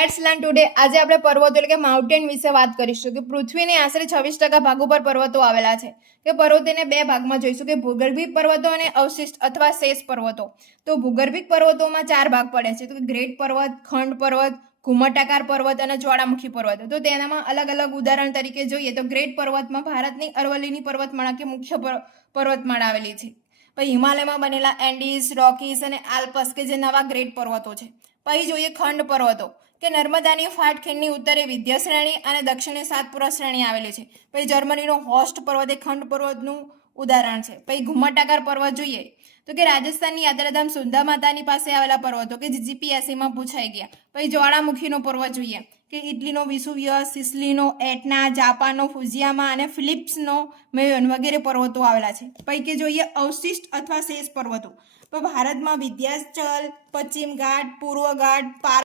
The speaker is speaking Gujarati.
Let's learn today. આજે આપણે પર્વતો એટલે કે માઉન્ટેન વિશે વાત કરીશું કે પૃથ્વીની આશરે 26% ભાગ ઉપર પર્વતો આવેલા છે. કે પર્વતોને બે ભાગમાં જોઈશું કે ભૂગર્ભિક પર્વતો અને અવશિષ્ટ અથવા શેષ પર્વતો. તો ભૂગર્ભિક પર્વતોમાં 4 ભાગ પડે છે. તો ગ્રેટ પર્વત, ખંડ પર્વત, ઘુમટાકાર પર્વત અને જ્વાળામુખી પર્વત. તો તેનામાં અલગ અલગ ઉદાહરણ તરીકે જોઈએ તો ગ્રેટ પર્વતમાં ભારતની અરવલ્લીની પર્વતમાળા કે મુખ્ય પર્વતમાળા આવેલી છે. પછી હિમાલયમાં બનેલા એન્ડીઝ, રોકીસ અને આલ્પ્સ કે જે નવા ગ્રેટ પર્વતો છે. પછી જોઈએ ખંડ પર્વતો કે નર્મદાની ફાટખીણની ઉત્તરે વિંધ્ય શ્રેણી અને દક્ષિણે સાતપુરા શ્રેણી આવેલી છે. પછી જર્મનીનો હોસ્ટ પર્વત એ ખંડ પર્વતનું ઉદાહરણ છે. પછી ઘુમટાકાર પર્વત જોઈએ તો કે રાજસ્થાનની યાત્રાધામ સુંધા માતાની પાસે આવેલા પર્વતો કે જીપીએસસીમાં પૂછાઈ ગયા. પછી જ્વાળામુખીનો પર્વત જોઈએ કે ઇટલીનો વિસુવિયસ, સિસલીનો એટના, જાપાનનો ફુજિયામા અને ફિલિપ્સનો મેયોન વગેરે પર્વતો આવેલા છે. પછી કે જોઈએ અવશિષ્ટ અથવા શેષ પર્વતો. તો ભારતમાં વિંધ્યાચલ, પશ્ચિમ ઘાટ, પૂર્વ ઘાટ,